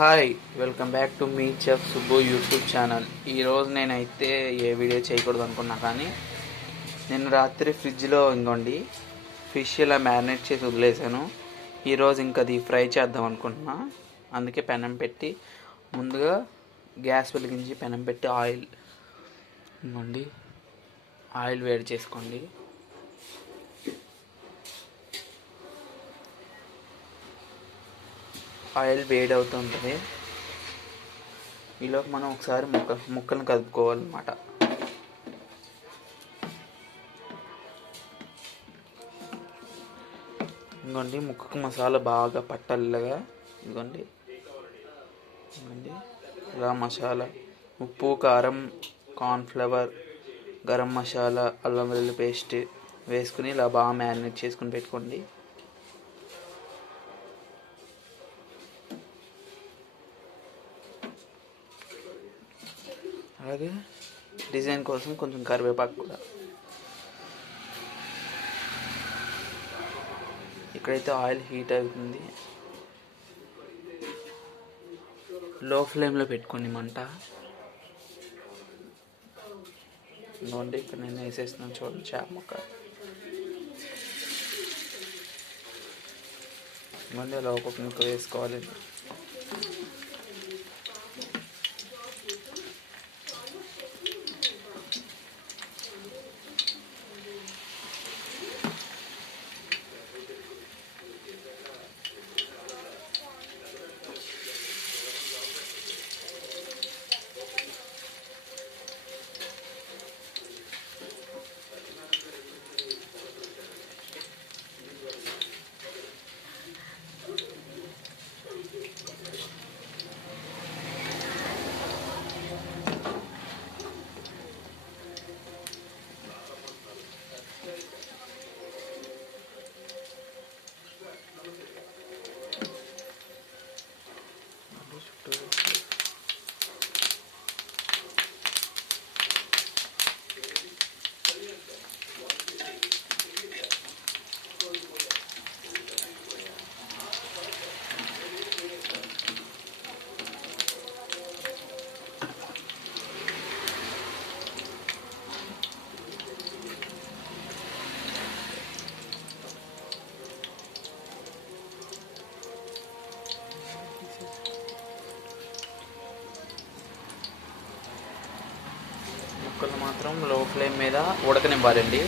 Hi, welcome back to me chef Subbu YouTube channel. ఈరోజు నేనైతే ఏ video చేయకూడదు అనుకున్నా, కానీ నేను రాత్రి ఫ్రిడ్జ్లో ఇంకోండి ఫిష్ ఇలా మ్యారినేట్ చేసి వదిలేసాను. ఈరోజు ఇంకా అది ఫ్రై చేద్దాం అనుకుంటున్నా. అందుకే పెనం పెట్టి ముందుగా గ్యాస్ వెలిగించి పెనం పెట్టి ఇంకోండి ఆయిల్ వేడి చేసుకోండి. ఆయిల్ వేడి అవుతుంటుంది. ఈలోపు మనం ఒకసారి ముక్కలను కలుపుకోవాలన్నమాట. ఇదిగోండి ముక్కకు మసాలా బాగా పట్టల్లాగా ఇదిగోండి ఇలా మసాలా, ఉప్పు, కారం, కార్న్ఫ్లవర్, గరం మసాలా, అల్లం వెల్లుల్లి పేస్ట్ వేసుకుని ఇలా బాగా మ్యారినేట్ చేసుకుని పెట్టుకోండి. అలాగే డిజైన్ కోసం కొంచెం కరివేపాకు కూడా. ఇక్కడైతే ఆయిల్ హీట్ అవుతుంది. లో ఫ్లేమ్లో పెట్టుకోండి మంట. ఇదిగోండి ఇక్కడ నేను వేసేస్తున్నాను చూడండి చేప ముక్క. ఇదిగోండి అలా ఒక్కొక్క ముక్క వేసుకోవాలి. ముక్కలు మాత్రం లో ఫ్లేమ్ మీద ఉడకనివ్వాలండి.